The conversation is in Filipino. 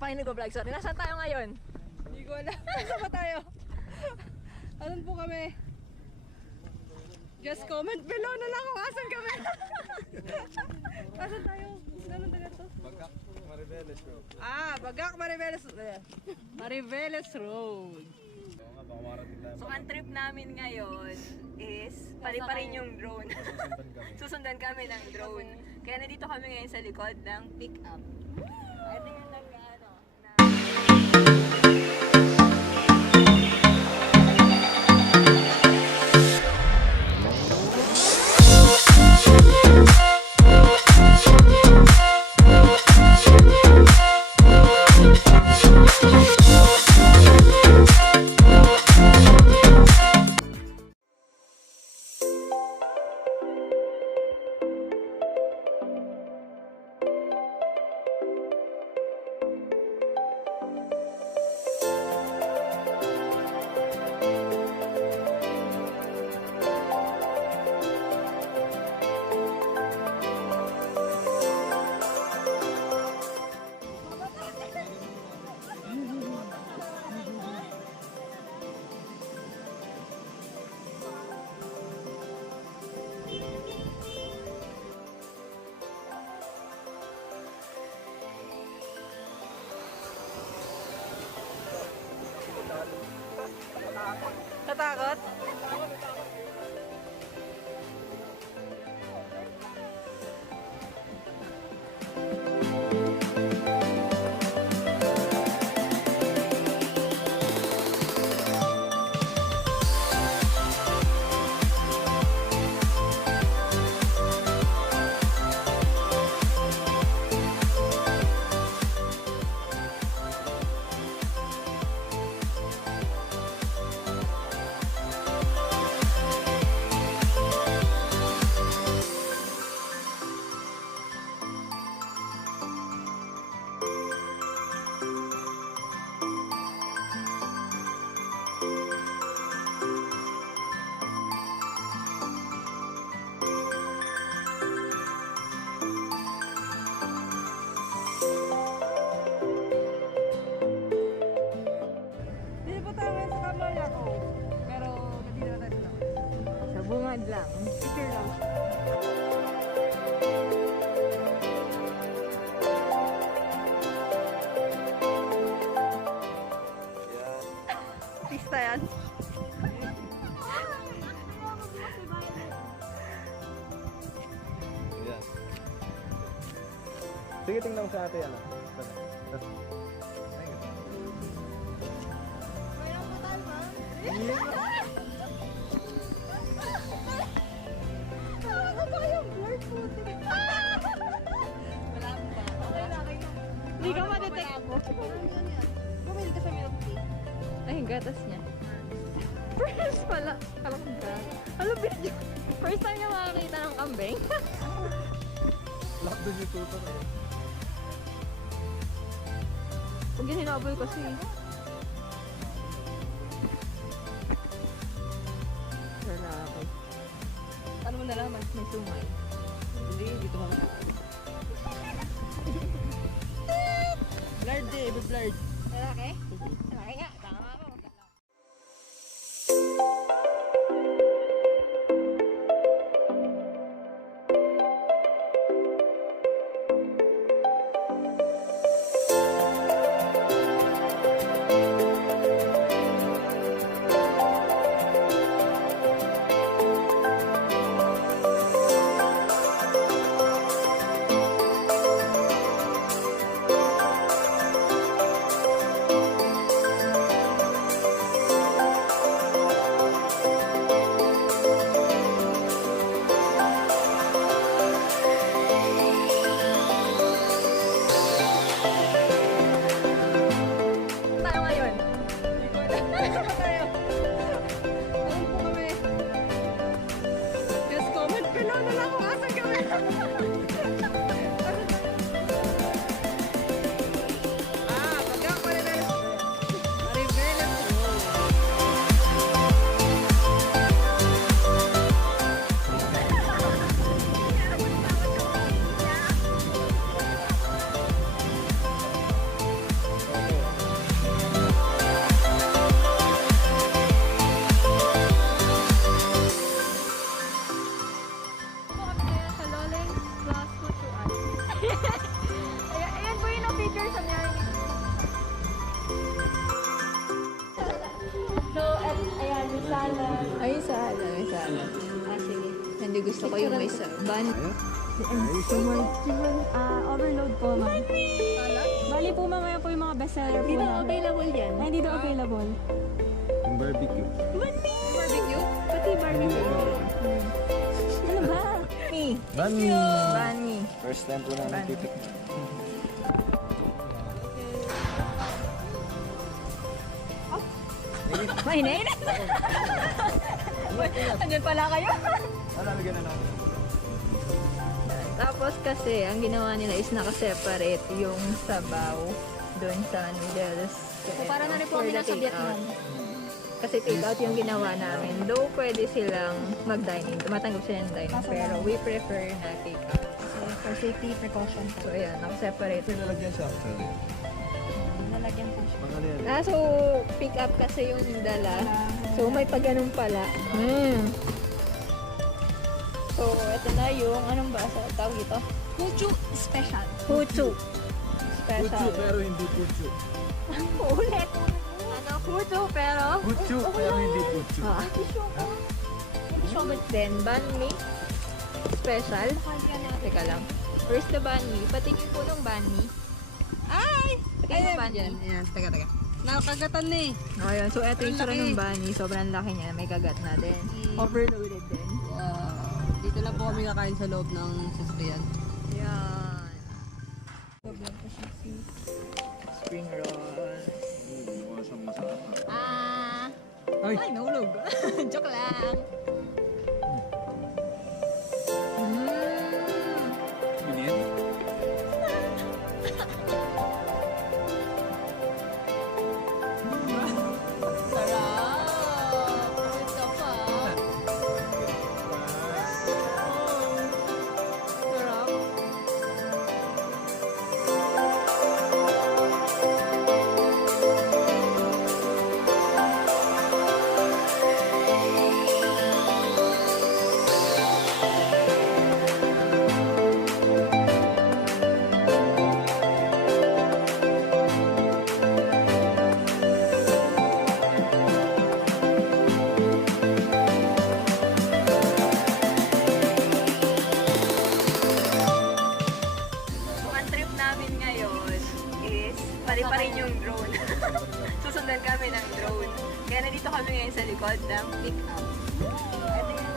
pa kayo nag-vlog? Sorry, nasaan tayo ngayon? Hindi ko alam. Saan ba tayo? Alam po kami? Just comment below na lang kung asan kami. Asan tayo? Anong taga to? Bagak, Mariveles Road. Bagak, Mariveles Road. Oo nga, baka marating tayo. So, ang trip namin ngayon is pari-parin yung drone. Susundan kami ng drone. Kaya nandito kami ngayon sa likod ng pick-up. Ito yung Natakot? bungad lang. Picture lang. Pista yan. Yan. Sige, tingnan mo sa ate yan. Hindi ka ma-detect. Bumili ka sa milk tea. Ay, yung gatas niya. First pala. Alam ko ba? Alam video. First time niya makakita ng kambing. Lock doon yung tutor eh. Pag yun hinabol kasi. Lalaki. Ano mo nalaman? May sumay. Hindi, dito mo nalaman. Blurred eh, blurred. Lalaki? Lalaki nga. Tama ako. Ah, sige. Hindi gusto ko yung may sa ban. Overload po, ma'am. Bali po mamaya po yung mga bestseller po Hindi na namin. available yan. Ay, hindi daw available. Yung barbecue. Barbecue? Pati barbecue. Ano ba? Me. Bani! Bani. First time po namin titikman. Mahinain. Andyan pala kayo. Lalagyan na namin. Tapos kasi, ang ginawa nila is nakaseparate yung sabaw doon sa noodles. So, para na rin po For kami the nasa take Vietnam. out. Kasi take out yung ginawa namin. Though pwede silang mag-dine-in. Tumatanggap sila ng dine-in. Kaso Pero lang. we prefer na take out. For safety precaution po. So ayan, nakaseparate. Kasi nalagyan siya. Sorry. Nalagyan po siya. Mga ano yan? So pick up kasi yung dala. So may pa ganun pala. So ito na yung, anong ba sa tawag ito? Puchu special. Puchu. Puchu Special. pero hindi puchu. Ulit. Ano? Puchu pero? Puchu pero hindi puchu. Ah. Then banh mi. Special. Teka lang. Where's the banh mi? Patingin po ng banh mi. Ay! Patingin ng banh mi. Ayan, teka. Nakakagatan na eh. Ayan, so ito yung Ang sura laki. ng banh mi. Sobrang laki niya. May kagat na din. Overloaded din. Dito lang po kami kakain sa loob ng sasakyan. Yan. Spring rolls. Mukha siyang masarap. Ay, nahulog. Joke lang. Binit? Sarap. Ito pa. Sarap. Ang trip namin ngayon is pari-parin yung drone. Susundan kami ng drone. Kaya nandito kami ngayon sa likod ng pick-up. Ito yung